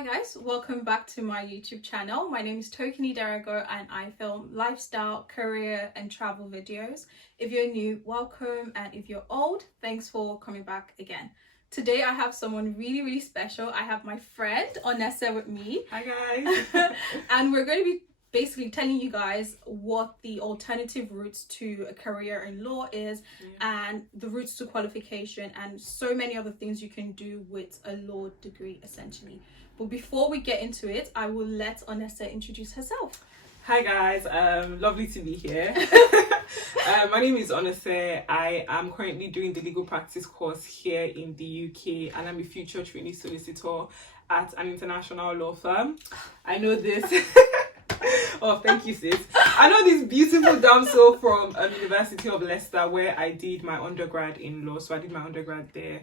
Hi guys, welcome back to my YouTube channel. My name is Tokini Darago and I film lifestyle, career and travel videos. If you're new, welcome, and if you're old, thanks for coming back again. Today I have someone really special. I have my friend Onose with me. Hi guys. And we're going to be basically telling you guys what the alternative routes to a career in law is, and the routes to qualification and so many other things you can do with a law degree essentially. But before we get into it, I will let Onose introduce herself. Hi guys, lovely to be here. My name is Onose. I am currently doing the legal practice course here in the UK, and I'm a future trainee solicitor at an international law firm. I know this. Oh, thank you, sis. I know this beautiful damsel from University of Leicester, where I did my undergrad in law. So I did my undergrad there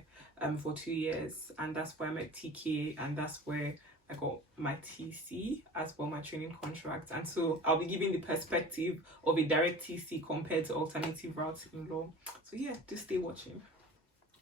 for 2 years, and that's where I met TK, and that's where I got my TC as well, my training contract. And so I'll be giving the perspective of a direct TC compared to alternative routes in law. So yeah, just stay watching.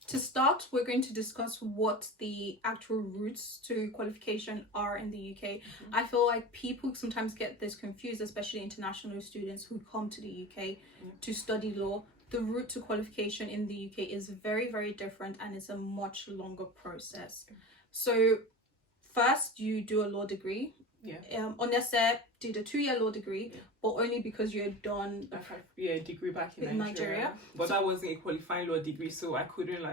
To start, we're going to discuss what the actual routes to qualification are in the UK. I feel like people sometimes get this confused, especially international students who come to the UK to study law. The route to qualification in the UK is very different, and it's a much longer process. So first you do a law degree. Onose did a 2-year law degree, but only because you had done a degree back in Nigeria. But that wasn't a qualifying law degree, so I couldn't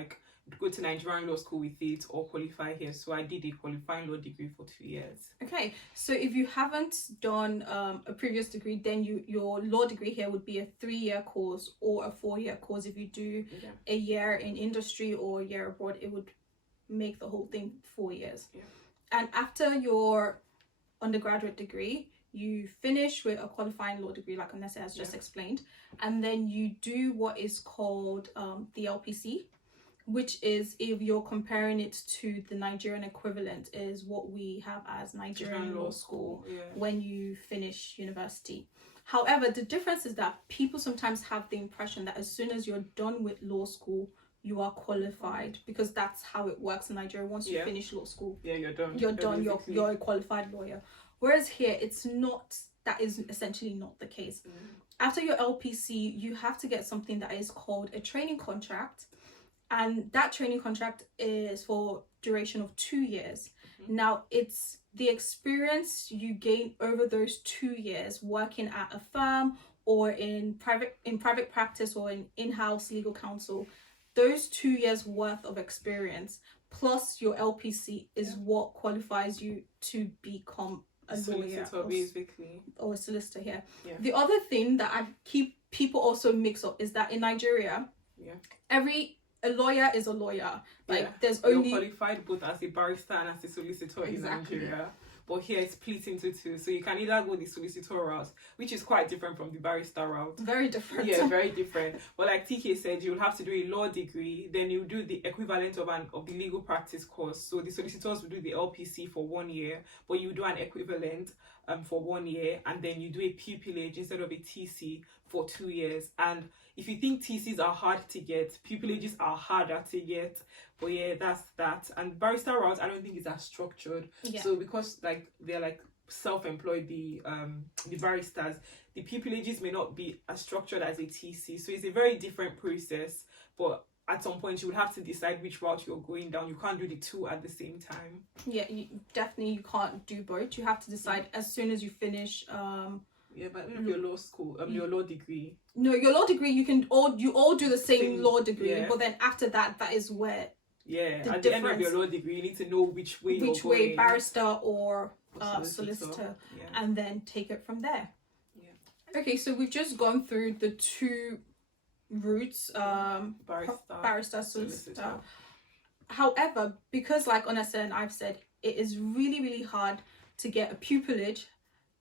go to Nigerian law school with it or qualify here. So I did a qualifying law degree for 2 years. Okay, so if you haven't done a previous degree, then your law degree here would be a 3-year course or a 4-year course. If you do a year in industry or a year abroad, it would make the whole thing 4 years. And after your undergraduate degree, you finish with a qualifying law degree, like Onose has just explained, and then you do what is called the LPC, which is, if you're comparing it to the Nigerian equivalent, is what we have as Nigerian law school when you finish university. However, the difference is that people sometimes have the impression that as soon as you're done with law school, you are qualified, because that's how it works in Nigeria. Once you finish law school, you're done. You're a qualified lawyer. Whereas here, it's not. That is essentially not the case. After your LPC, you have to get something that is called a training contract, and that training contract is for duration of 2 years. Now, it's the experience you gain over those 2 years working at a firm or in private practice or in in-house legal counsel. Those 2 years worth of experience plus your LPC is what qualifies you to become a lawyer or a solicitor here. The other thing that I keep people also mix up is that in Nigeria, a lawyer is a lawyer. There's only you're qualified both as a barrister and as a solicitor in Nigeria. But here it's split into two, so you can either go the solicitor route, which is quite different from the barrister route. Very different. Yeah, very different. But like TK said, you'll have to do a law degree, then you do the equivalent of the legal practice course. So the solicitors will do the LPC for 1 year, but you do an equivalent for 1 year, and then you do a pupillage instead of a TC for 2 years. And if you think TCs are hard to get, pupillages are harder to get. But yeah, that's that. And barrister route, I don't think is as structured. So because they're self-employed, the barristers, the pupillages may not be as structured as a TC. So it's a very different process. But at some point, you will have to decide which route you're going down. You can't do the two at the same time. Yeah, you can't do both. You have to decide as soon as you finish. But your law school, your law degree. No, your law degree, you all do the same law degree, but then after that is where at the end of your law degree, you need to know which way barrister or solicitor, and then take it from there. Okay, so we've just gone through the two routes, barrister, solicitor. However, because like Onose and I've said, it is really hard to get a pupillage,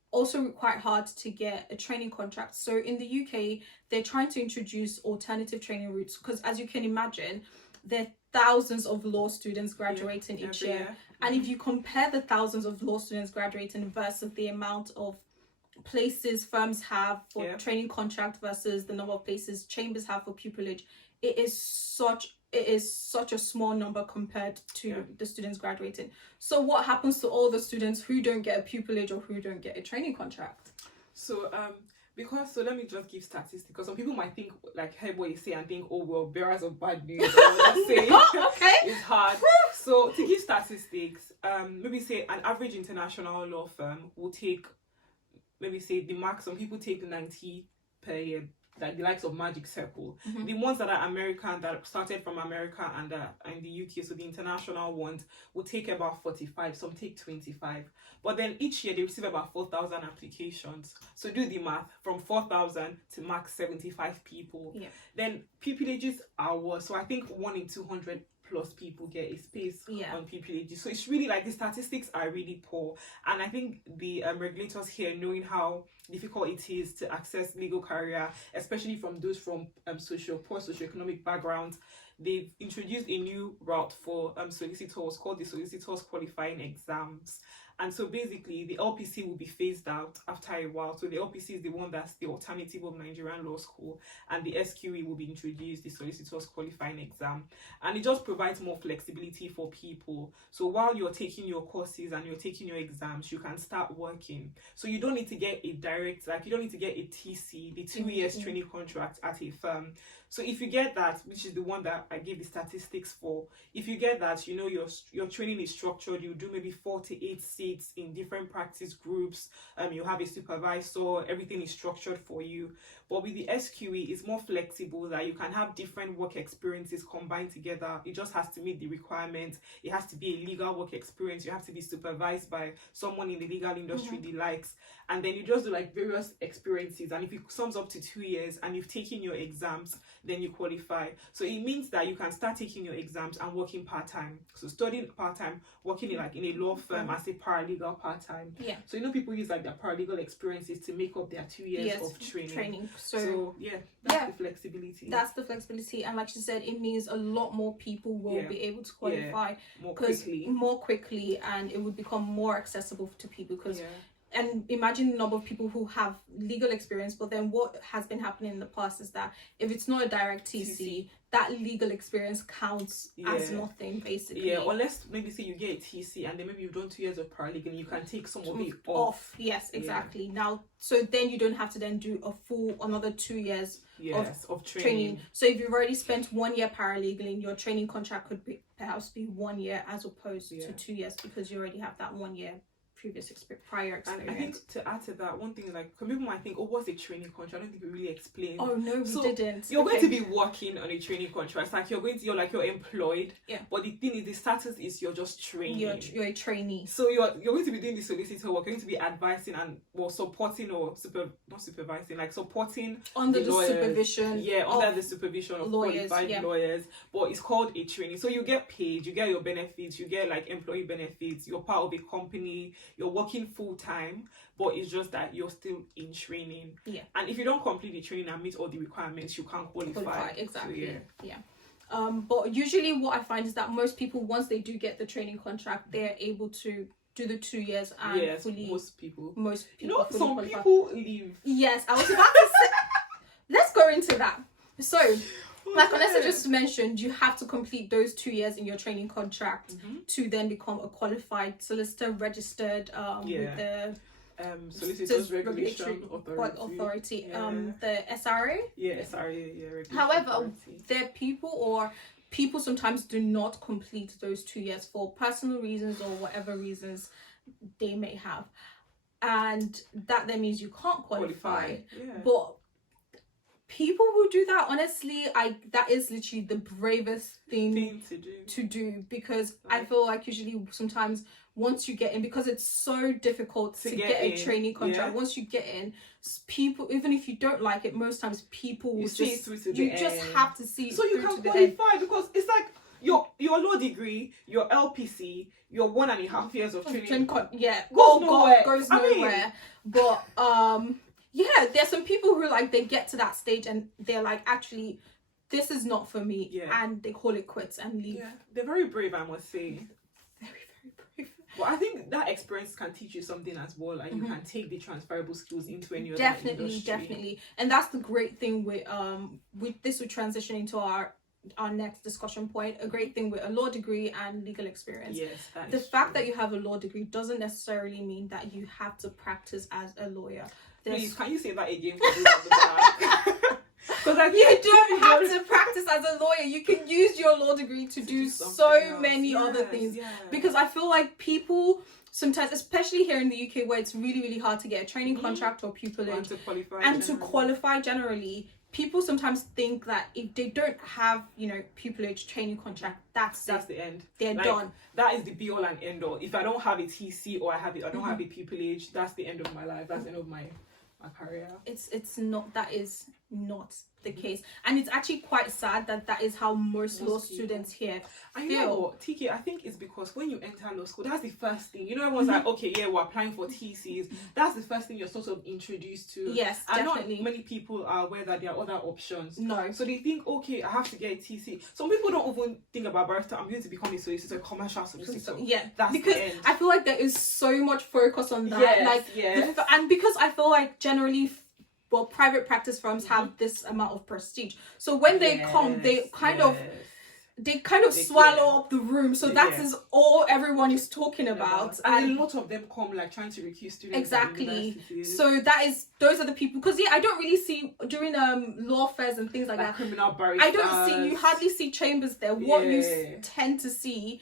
also quite hard to get a training contract. So in the UK, they're trying to introduce alternative training routes, because as you can imagine, there are thousands of law students graduating each year. And if you compare the thousands of law students graduating versus the amount of places firms have for training contract versus the number of places chambers have for pupillage, it is such it is such a small number compared to the students graduating. So what happens to all the students who don't get a pupillage or who don't get a training contract? So let me just give statistics, because some people might think, like, hear what you say and think, oh well, bearers of bad news. Say Okay, it's hard. So to give statistics, maybe say an average international law firm will take, maybe say the max. Some people take 90 per year, like the likes of Magic Circle. The ones that are American, that started from America and in the UK, so the international ones will take about 45. Some take 25. But then each year they receive about 4,000 applications. So do the math, from 4,000 to max 75 people. Yeah. Then pupillages are worse. So I think 1 in 200 plus people get a space on pupillages. So it's really like the statistics are really poor. And I think the regulators here, knowing how difficult it is to access legal career, especially from those from poor socioeconomic backgrounds, they've introduced a new route for solicitors called the Solicitors Qualifying Exams. And so basically, the LPC will be phased out after a while. So the LPC is the one that's the alternative of Nigerian law school, and the SQE will be introduced, the Solicitors Qualifying Exam. And it just provides more flexibility for people. So while you're taking your courses and you're taking your exams, you can start working. So you don't need to get a direct, like you don't need to get a TC, the 2 years training contract at a firm. So if you get that, which is the one that I gave the statistics for, if you get that, you know, your training is structured. You do maybe 4 to 8 seats in different practice groups. You have a supervisor. Everything is structured for you. But with the SQE, it's more flexible, that you can have different work experiences combined together. It just has to meet the requirements. It has to be a legal work experience. You have to be supervised by someone in the legal industry, the likes. And then you just do like various experiences. And if it sums up to 2 years and you've taken your exams, then you qualify. So it means that you can start taking your exams and working part-time. So studying part-time, working in a law firm as a paralegal part-time. Yeah. So you know, people use like their paralegal experiences to make up their 2 years of training. So that's the flexibility. That's the flexibility. And like she said, it means a lot more people will be able to qualify more quickly, and it would become more accessible to people, because and imagine the number of people who have legal experience, but then what has been happening in the past is that if it's not a direct TC, that legal experience counts as nothing, basically. Yeah, unless maybe say you get a TC and then maybe you've done 2 years of paralegal and you can take some of it off. Yes, exactly. Now, so then you don't have to then do a full another 2 years of training. So if you've already spent 1 year paralegaling, your training contract could be perhaps be 1 year as opposed to 2 years, because you already have that 1 year prior experience. And I think to add to that, one thing, like, some people might think, oh, what's a training contract? I don't think we really explained. Oh no, we didn't. You're going to be working on a training contract. It's like you're employed. Yeah. But the thing is, the status is you're just training. You're a trainee. So you're going to be doing the solicitor work. You're going to be advising and supporting or not supervising, like supporting under the lawyers. supervision. Yeah, under the supervision of lawyers, qualified lawyers. But it's called a trainee. So you get paid, you get your benefits, you get like employee benefits. You're part of a company. You're working full time, but it's just that you're still in training. Yeah. And if you don't complete the training and meet all the requirements, you can't qualify. Exactly. So, yeah. But usually what I find is that most people, once they do get the training contract, they're able to do the 2 years and fully. Most people. You know, some qualify. people leave. Yes, I was about to say. Let's go into that. So, like Onose just mentioned, you have to complete those 2 years in your training contract to then become a qualified solicitor registered with the Solicitors Regulation Authority. The SRA. SRA. However, there are people sometimes do not complete those 2 years for personal reasons or whatever reasons they may have, and that then means you can't qualify. But people who do that, honestly, that is literally the bravest thing to do, because I feel like usually sometimes once you get in, because it's so difficult to get a training contract, once you get in, people, even if you don't like it, most times people will just have to see. So you can qualify, because it's like your law degree, your LPC, your 1.5 years of training goes nowhere. But yeah, there's some people who like they get to that stage and they're like, actually, this is not for me, and they call it quits and leave. Yeah, they're very brave, I must say. Very, very brave. But I think that experience can teach you something as well, and you can take the transferable skills into any other industry. Definitely. And that's the great thing with this would transition into our our next discussion point, a great thing with a law degree and legal experience. Yes, that The is fact true. that you have a law degree doesn't necessarily mean that you have to practice as a lawyer. Please, can you say that again for those at the back? Because you don't have to practice as a lawyer. You can use your law degree to do so else. many other things. Because I feel like people sometimes, especially here in the UK, where it's really, really hard to get a training contract or pupillage to qualify generally, people sometimes think that if they don't have, you know, pupillage training contract, that's the end. They're done. That is the be all and end all. If I don't have a TC or I don't have a pupillage, that's the end of my life. That's the end of my career. It's not, that is not the case, and it's actually quite sad that is how most law students here feel. You know what, TK, I think it's because when you enter law school, that's the first thing, you know, everyone's like, okay, yeah, we're applying for TCs. That's the first thing you're sort of introduced to. Yes, and definitely. Not many people are aware that there are other options. No. So they think, okay, I have to get a TC. Some people don't even think about barrister. I'm going to become a solicitor, commercial solicitor. Yeah, that's because the end. I feel like there is so much focus on that. Yes. And because I feel like generally, well, private practice firms have this amount of prestige. So when they come, they kind of swallow up the room. So that is all everyone is talking about. And a lot of them come like trying to recruit students. Exactly. So those are the people. Because I don't really see during law fairs and things like that. Criminal barristers. You hardly see chambers there. What you tend to see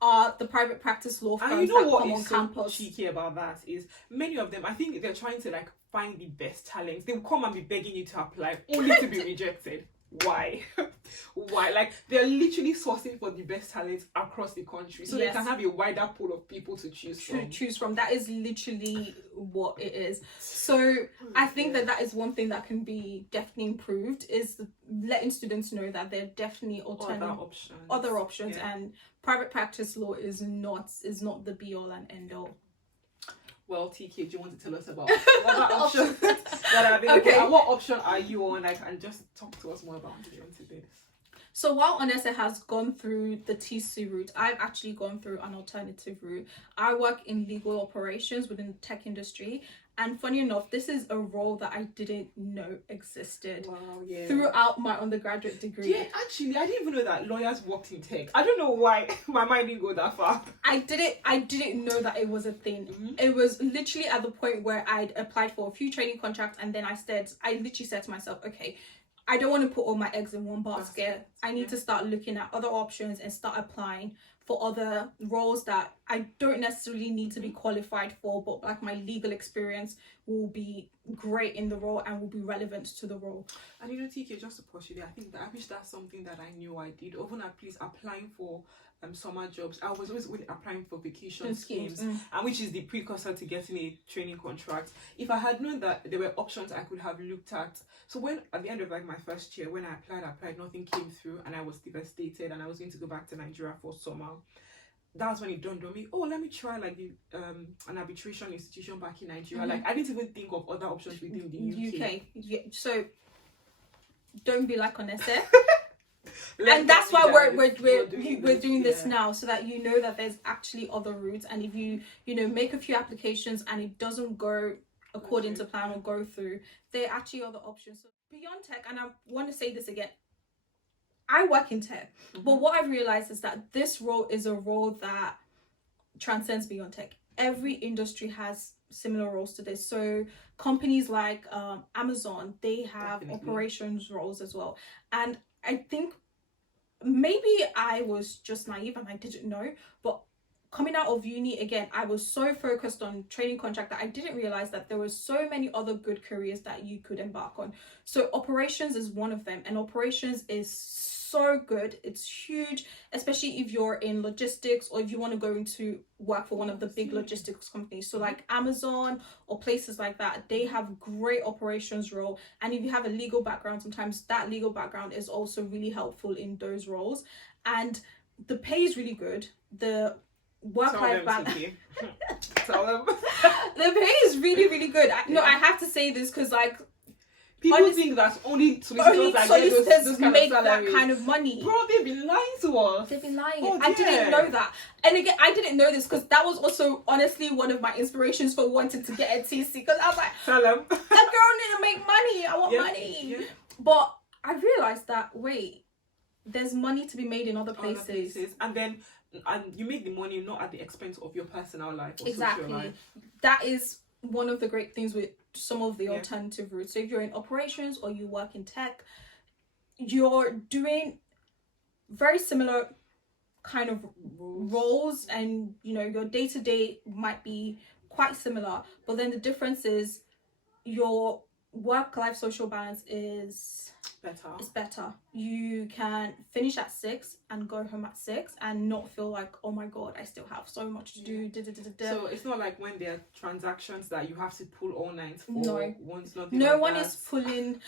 are the private practice law firms that come on campus. So cheeky about that is many of them, I think they're trying to like find the best talents. They will come and be begging you to apply only to be rejected. Why? Why? Like, they're literally sourcing for the best talents across the country so they can have a wider pool of people to choose from. That is literally what it is. So I think that is one thing that can be definitely improved, is letting students know that there are definitely other options, and private practice law is not the be all and end all. Well, TK, do you want to tell us about other options that are available? Okay. And what option are you on? And just talk to us more about this. So while Onose has gone through the TC route, I've actually gone through an alternative route. I work in legal operations within the tech industry. And funny enough, this is a role that I didn't know existed throughout my undergraduate degree. Yeah, actually, I didn't even know that lawyers worked in tech. I don't know why my mind didn't go that far. I didn't know that it was a thing. It was literally at the point where I'd applied for a few training contracts, and then I literally said to myself, okay, I don't want to put all my eggs in one basket. I need to start looking at other options and start applying for other roles that I don't necessarily need to be qualified for, but like my legal experience will be great in the role and will be relevant to the role. And you know, TK, just to push you, I wish that's something that I knew I did. Even at least applying for summer jobs, I was always applying for vacation schemes, and which is the precursor to getting a training contract. If I had known that there were options I could have looked at. So when at the end of like my first year, when I applied, nothing came through, and I was devastated, and I was going to go back to Nigeria for summer. That's when it dawned on me, oh, let me try like an arbitration institution back in Nigeria. Like, I didn't even think of other options within the UK. Yeah, so don't be like Onose. And that's why we're doing this now, so that you know that there's actually other routes. And if you make a few applications and it doesn't go according to plan or go through, there are actually other options. So beyond tech, and I want to say this again, I work in tech, but what I've realized is that this role is a role that transcends beyond tech. Every industry has similar roles to this. So companies like Amazon, they have operations roles as well. And I think maybe I was just naive and I didn't know, but coming out of uni again, I was so focused on training contract that I didn't realize that there were so many other good careers that you could embark on. So operations is one of them, and operations is so good. It's huge, especially if you're in logistics or if you want to go into work for one of the big logistics companies. So like Amazon or places like that, they have great operations role. And if you have a legal background, sometimes that legal background is also really helpful in those roles. And the pay is really good. The work-life balance. Tell them. The pay is really, really good. I have to say this because like people think that only solicitors make that kind of money. Bro, they've been lying to us. They've been lying. I didn't know that. And again, I didn't know this because that was also honestly one of my inspirations for wanting to get a TC, because I was like, tell them. That girl need to make money. I want money. Yeah. But I realized that, wait, there's money to be made in other places. And you make the money not at the expense of your personal life or Exactly. social life. That is one of the great things with some of the alternative routes. So if you're in operations or you work in tech, you're doing very similar kind of roles, and you know, your day-to-day might be quite similar, but then the difference is your work-life social balance is better. You can finish at 6 and go home at 6 and not feel like, oh my god, I still have so much to do. So it's not like when there are transactions that you have to pull all night for. No one is pulling,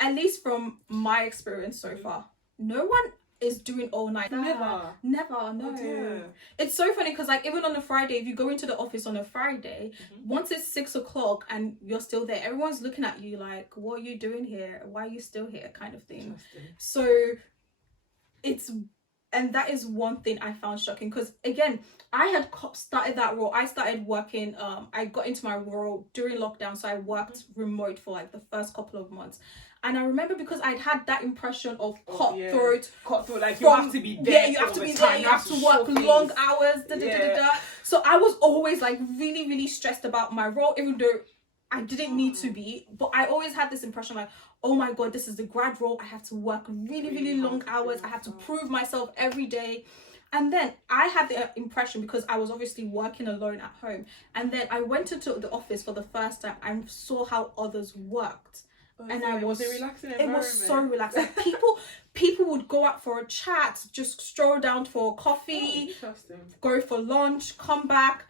at least from my experience so far, no one is doing all night. Never, no. Oh, it's so funny because like even on a Friday, if you go into the office on a Friday, once it's 6 o'clock and you're still there, everyone's looking at you like, what are you doing here? Why are you still here? Kind of thing. So and that is one thing I found shocking, because again, I had started that role. I started working, I got into my role during lockdown, so I worked remote for like the first couple of months. And I remember, because I'd had that impression of cutthroat, like you have to be there. Yeah, you have to be there. You have to work long hours. So I was always like really, really stressed about my role, even though I didn't need to be. But I always had this impression like, oh my god, this is the grad role. I have to work really, really long hours. I have to prove myself every day. And then I had the impression, because I was obviously working alone at home, and then I went into the office for the first time and saw how others worked. And it was a relaxing environment. It was so relaxed. Like people would go out for a chat, just stroll down for coffee, go for lunch, come back,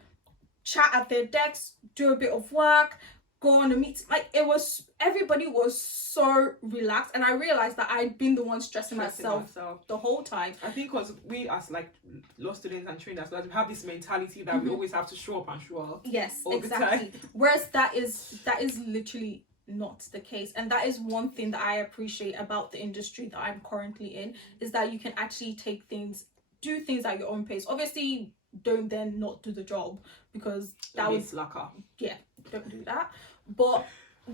chat at their desks, do a bit of work, go on a meeting. Like everybody was so relaxed, and I realized that I'd been the one stressing myself the whole time. I think because we as like law students and trainers, we have this mentality that we always have to show up and show out. Yes, exactly. Whereas that is literally not the case, and that is one thing that I appreciate about the industry that I'm currently in, is that you can actually do things at your own pace. Obviously, don't then not do the job, because that was slacker. Yeah, don't do that. But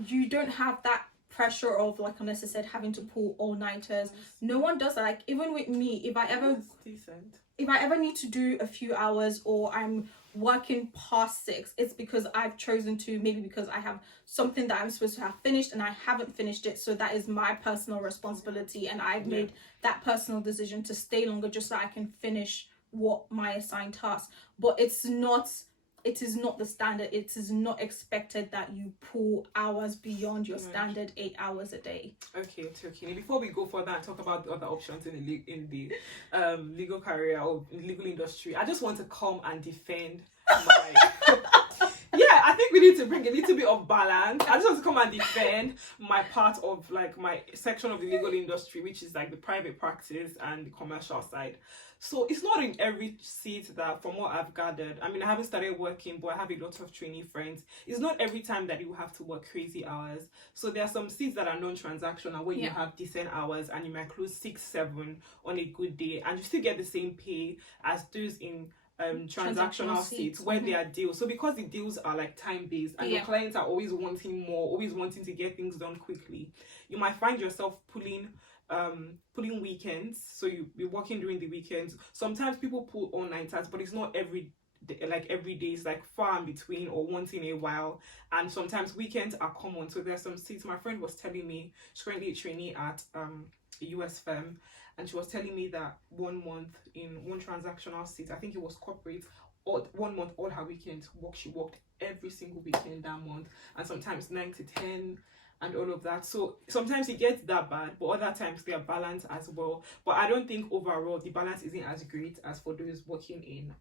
you don't have that pressure of, like Onose said, having to pull all-nighters. No one does that. Like even with me, if I ever need to do a few hours, or I'm working past 6, it's because I've chosen to, maybe because I have something that I'm supposed to have finished and I haven't finished it, so that is my personal responsibility, and I've made that personal decision to stay longer just so I can finish what my assigned task. But it is not the standard. It is not expected that you pull hours beyond your standard 8 hours a day. Okay. Before we go further and talk about the other options in the legal career or legal industry, I just want to come and defend my I think we need to bring a little bit of balance. I just want to come and defend my part of like my section of the legal industry, which is like the private practice and the commercial side. So it's not in every seat that, from what I've gathered, I mean, I haven't started working, but I have a lot of trainee friends. It's not every time that you have to work crazy hours. So there are some seats that are non-transactional where you have decent hours and you might close 6, 7 on a good day, and you still get the same pay as those in transactional seats where they are deals. So because the deals are like time-based and your clients are always wanting more, always wanting to get things done quickly, you might find yourself pulling weekends. So you'll be working during the weekends. Sometimes people pull all-nighters, but it's not every day. Like every day is like far in between or once in a while, and sometimes weekends are common. So there's some seats. My friend was telling me, she's currently a trainee at a US firm, and she was telling me that 1 month in one transactional seat, I think it was corporate, 1 month all her weekends she worked every single weekend that month, and sometimes 9 to 10 and all of that. So sometimes it gets that bad, but other times they are balanced as well. But I don't think overall the balance isn't as great as for those working in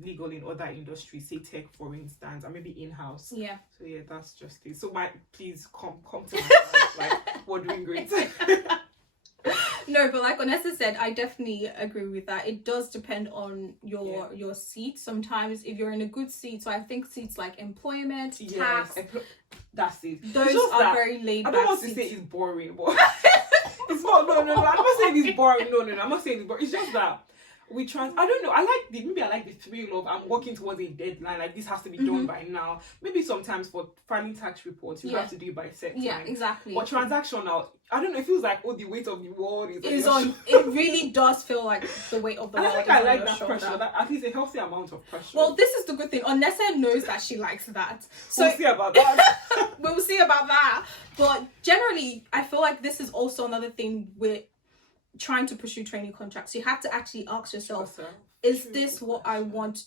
legal in other industries, say tech for instance, or maybe in-house. Yeah. So yeah, that's just it. So please come to my side. Like, we're doing great. No, but like Onose said, I definitely agree with that. It does depend on your seat. Sometimes if you're in a good seat, so I think seats like employment, tax, that's it. Those are very laid back. I don't want to say it's boring, but it's not. No. I'm not saying it's boring. No. I'm not saying it's boring. It's just that I don't know, I like the thrill of I'm working towards a deadline, like this has to be done by now. Maybe sometimes for filing tax reports you have to do it by set time. Yeah, exactly. But transactional, I don't know, it feels like the weight of the world is on it really does feel like the weight of the world. I think I like that pressure, that at least a healthy amount of pressure. Well, this is the good thing. Onese knows that she likes that. So we'll see about that. We'll see about that. But generally, I feel like this is also another thing with trying to pursue training contracts. You have to actually ask yourself, is this what I want?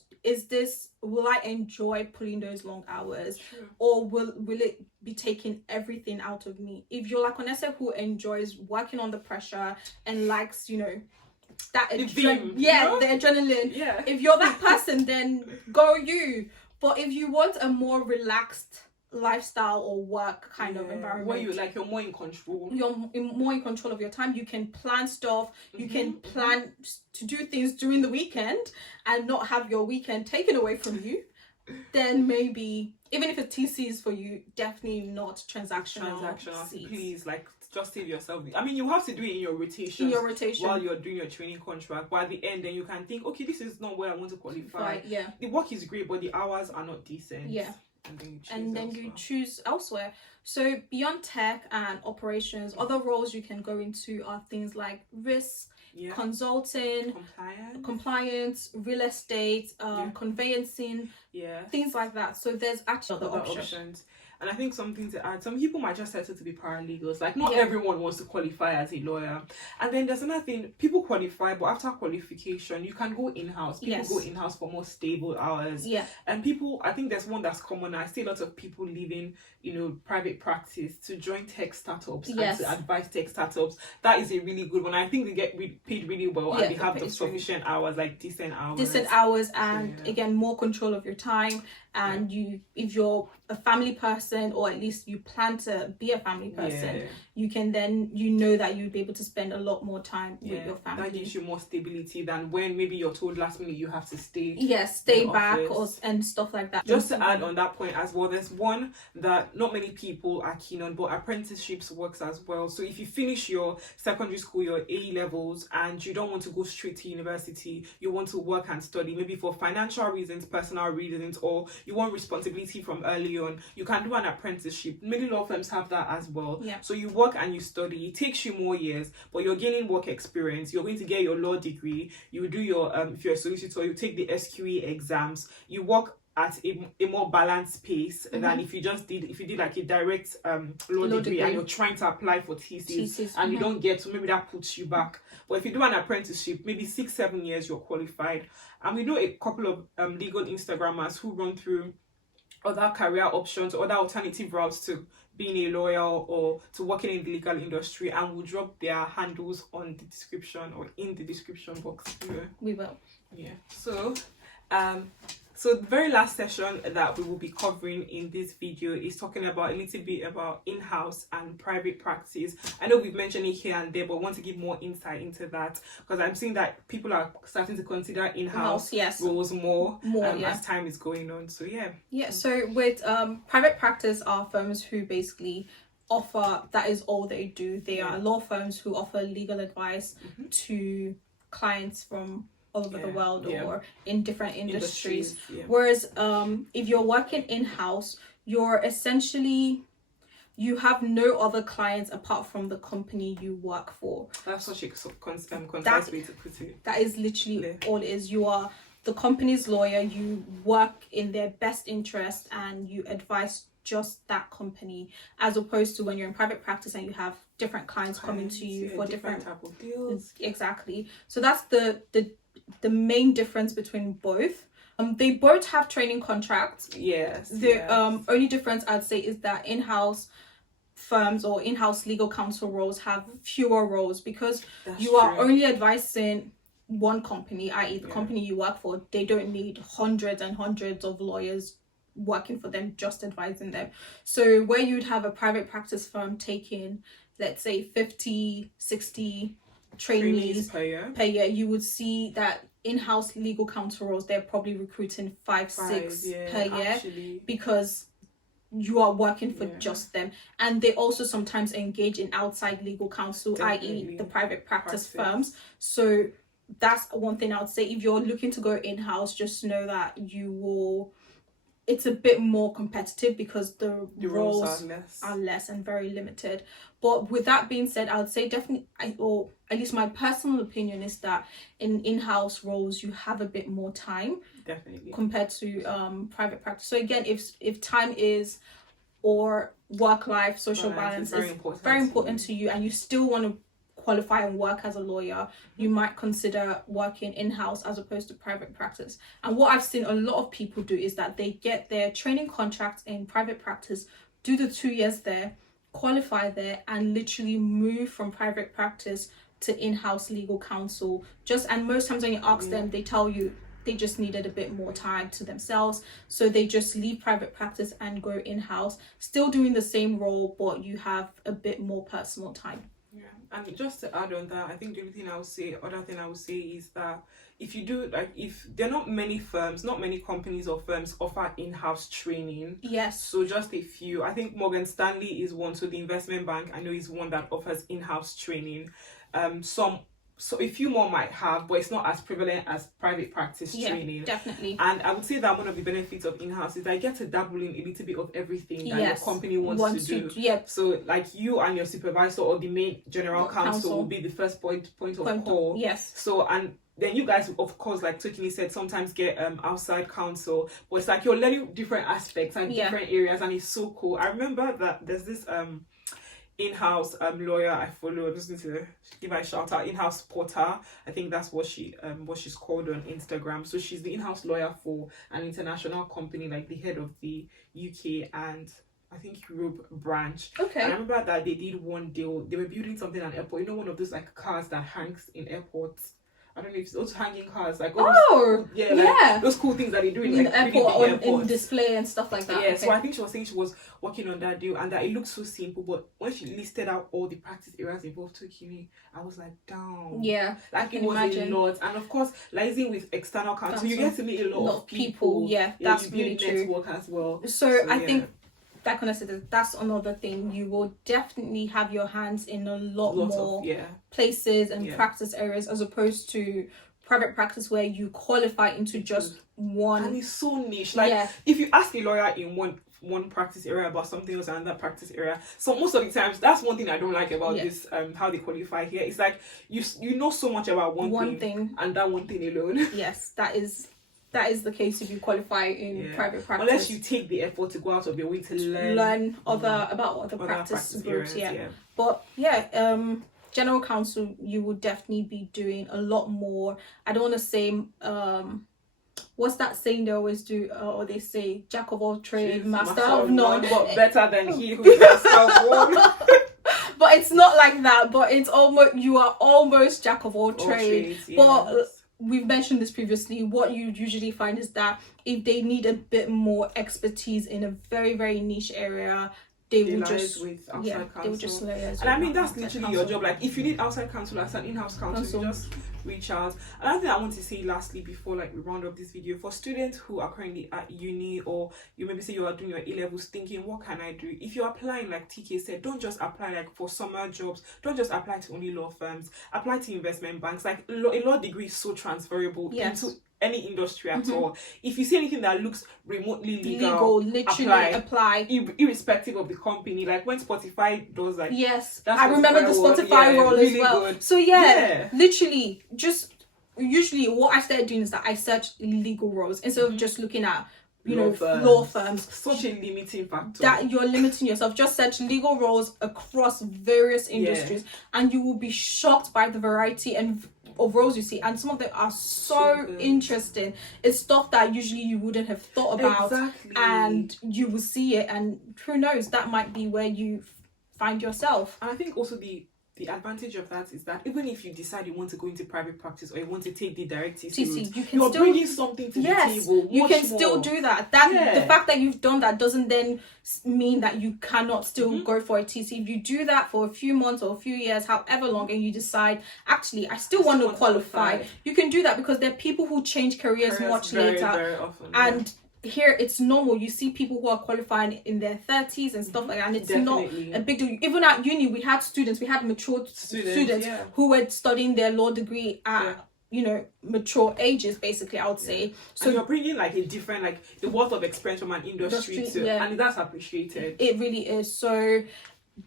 Will I enjoy pulling those long hours? Or will it be taking everything out of me? If you're like Onese, who enjoys working on the pressure and likes, that the adrenaline. Yeah. If you're that person, then go you. But if you want a more relaxed lifestyle or work kind of environment where you're more in control, more in control of your time, you can plan stuff, you can plan to do things during the weekend and not have your weekend taken away from you, then maybe even if a TC is for you, definitely not transactional seats. Please, just save yourself. I mean, you have to do it in your rotation while you're doing your training contract, but at the end then you can think, okay, this is not where I want to qualify. The work is great but the hours are not decent. And then you choose elsewhere. So beyond tech and operations, other roles you can go into are things like risk, consulting, compliance, real estate, conveyancing, things like that. So there's actually other options. And I think something to add, some people might just settle to be paralegals. Like, not everyone wants to qualify as a lawyer. And then there's another thing, people qualify, but after qualification, you can go in-house. People go in-house for more stable hours. And people, I think there's one that's common. I see lots of people leaving, private practice to join tech startups and to advise tech startups. That is a really good one. I think they get paid really well and they have the sufficient hours, like decent hours. And again, more control of your time. And if you're a family person, or at least you plan to be a family person, you can then that you'd be able to spend a lot more time with your family. That gives you more stability than when maybe you're told last minute you have to stay back and stuff like that. Just to add on that point as well, there's one that not many people are keen on, but apprenticeships works as well. So if you finish your secondary school, your A levels, and you don't want to go straight to university, you want to work and study, maybe for financial reasons, personal reasons, or you want responsibility from early on, you can do an apprenticeship. Many law firms have that as well. So you work and you study. It takes you more years, but you're gaining work experience. You're going to get your law degree. You do your if you're a solicitor, you take the SQE exams. You work at a more balanced pace than if you did like a direct law degree and you're trying to apply for thesis and you don't get to, maybe that puts you back. But if you do an apprenticeship, maybe 6-7 years you're qualified. And we know a couple of legal Instagrammers who run through other career options, other alternative routes to being a lawyer or to working in the legal industry, and we'll drop their handles on the description or in the description box. We will. So the very last session that we will be covering in this video is talking about a little bit about in-house and private practice. I know we've mentioned it here and there, but I want to give more insight into that because I'm seeing that people are starting to consider in-house roles more as time is going on. So so with private practice are firms who basically offer, that is all they do. They are law firms who offer legal advice to clients from all over the world or in different industries. Whereas if you're working in-house, you're essentially, you have no other clients apart from the company you work for. That's such a concise way to put it. That is literally all it is. You are the company's lawyer, you work in their best interest and you advise just that company, as opposed to when you're in private practice and you have different clients coming to you for different type of deals. Exactly. So that's the main difference between both. They both have training contracts. The only difference I'd say is that in-house firms or in-house legal counsel roles have fewer roles because you are only advising one company, i.e. the company you work for. They don't need hundreds and hundreds of lawyers working for them, just advising them. So where you'd have a private practice firm taking, let's say 50-60 trainees per year, you would see that in-house legal counsel roles, they're probably recruiting 5-6 per year because you are working for just them. And they also sometimes engage in outside legal counsel, i.e. the private practice firms. So that's one thing I would say. If you're looking to go in-house, just know that it's a bit more competitive because the roles are less and very limited. But with that being said, I would say definitely, or at least my personal opinion is that in-house roles you have a bit more time, definitely, compared to private practice. So again, if time is, or work-life social balance is very important to you, and you still want to qualify and work as a lawyer, you might consider working in-house as opposed to private practice. And what I've seen a lot of people do is that they get their training contracts in private practice, do the 2 years there, qualify there, and literally move from private practice to in-house legal counsel. And most times when you ask them, they tell you they just needed a bit more time to themselves, so they just leave private practice and go in-house, still doing the same role, but you have a bit more personal time. Yeah, and just to add on that, I think the other thing I would say is that if you do, like, if there are not many companies or firms offer in-house training. Yes. So just a few. I think Morgan Stanley is one. So the investment bank, I know, is one that offers in-house training. So a few more might have, but it's not as prevalent as private practice training. Definitely. And I would say that one of the benefits of in-house is that I get to dabble in a little bit of everything that your company wants to do. Yep. So like you and your supervisor or the main general counsel will be the first point of call. Yes. So, and then you guys, of course, like Tokini said, sometimes get outside counsel, but it's like you're learning different aspects and different areas, and it's so cool. I remember that there's this in-house lawyer I follow. I just need to give her a shout out. In-house Porter, I think that's what she's called on Instagram. So she's the in-house lawyer for an international company, like the head of the UK and I think Europe branch. Okay. And I remember that they did one deal. They were building something at an airport. You know, one of those like cars that hangs in airports. I don't know if it's those hanging cars, like those cool things that they do in the airport, in display and stuff like that. Yeah, okay. So I think she was saying she was working on that deal and that it looked so simple, but when she listed out all the practice areas involved Tokini, I was like, damn. Yeah. Like it was a lot. And of course, liaising with external counsel, you get to meet a lot of people. Yeah, that's really true. Network as well. So I think that kind of said that's another thing. You will definitely have your hands in a lot more places and practice areas as opposed to private practice where you qualify into just one. And it's so niche. Like if you ask a lawyer in one practice area about something else and that practice area, so most of the times that's one thing I don't like about this how they qualify here. It's like you know so much about one thing and that one thing alone. Yes, that is the case if you qualify in private practice. Unless you take the effort to go out of your way to learn about other practice groups. But general counsel, you would definitely be doing a lot more. I don't want to say what's that saying they always do, or they say jack of all trades, master of none, but better than he who is master of one. But it's not like that, but it's almost, you are almost jack of all trades. But we've mentioned this previously. What you usually find is that if they need a bit more expertise in a very, very niche area, they will just liaise. And I mean, that's literally your job. Like if you need outside counsel as an in-house counsel, you just reach out. Another thing I want to say lastly before like we round up this video, for students who are currently at uni, or you maybe say you are doing your A-levels thinking, what can I do? If you're applying, like TK said, don't just apply like for summer jobs, don't just apply to only law firms, apply to investment banks. Like a law degree is so transferable into any industry at all. If you see anything that looks remotely legal, literally apply irrespective of the company. Like when Spotify does like I remember the Spotify role really as well. Good. So literally just usually what I started doing is that I searched legal roles instead of just looking at law firms. Such a limiting factor. That you're limiting yourself. Just search legal roles across various industries and you will be shocked by the variety of roles you see, and some of them are so interesting. It's stuff that usually you wouldn't have thought about, and you will see it, and who knows, that might be where you find yourself. And I think also the advantage of that is that even if you decide you want to go into private practice or you want to take the direct TC route, you're bringing something to the table. You can still do that. The fact that you've done that doesn't then mean that you cannot still go for a TC. If you do that for a few months or a few years, however long, and you decide, actually, I still want to qualify, you can do that, because there are people who change careers much later. Very often, and here it's normal. You see people who are qualifying in their 30s and stuff like that, and it's not a big deal. Even at uni, we had mature students who were studying their law degree at mature ages, basically, I would say. So you're bringing like a different, like a wealth of experience from an industry to, and that's appreciated. It really is. So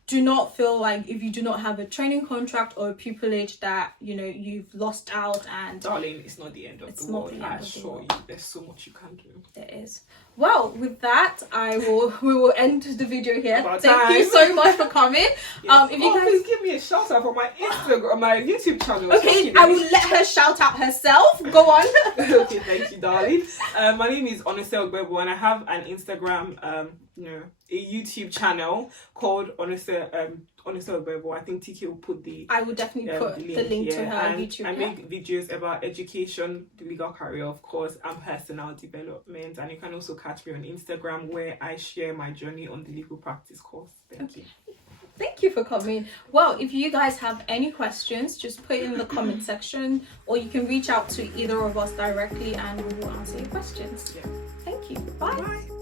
do not feel like if you do not have a training contract or a pupillage that you've lost out. And darling, it's not the end of the world. I assure you, there's so much you can do. There is. Well, with that, we will end the video here. Thank you so much for coming. Yes. If you guys please give me a shout out for my Instagram, my YouTube channel. Okay, I will let her shout out herself. Go on. Okay, thank you, darling. My name is Onose Ogbebo, and I have an Instagram, a YouTube channel called Onose Ogbebo. I think TK will put I will definitely put the link to her and YouTube. I make videos about education, the legal career, of course, and personal development. And you can also catch me on Instagram, where I share my journey on the legal practice course. Thank you. Thank you for coming. Well, if you guys have any questions, just put it in the comment section, or you can reach out to either of us directly and we will answer your questions. Yeah. Thank you. Bye. Bye.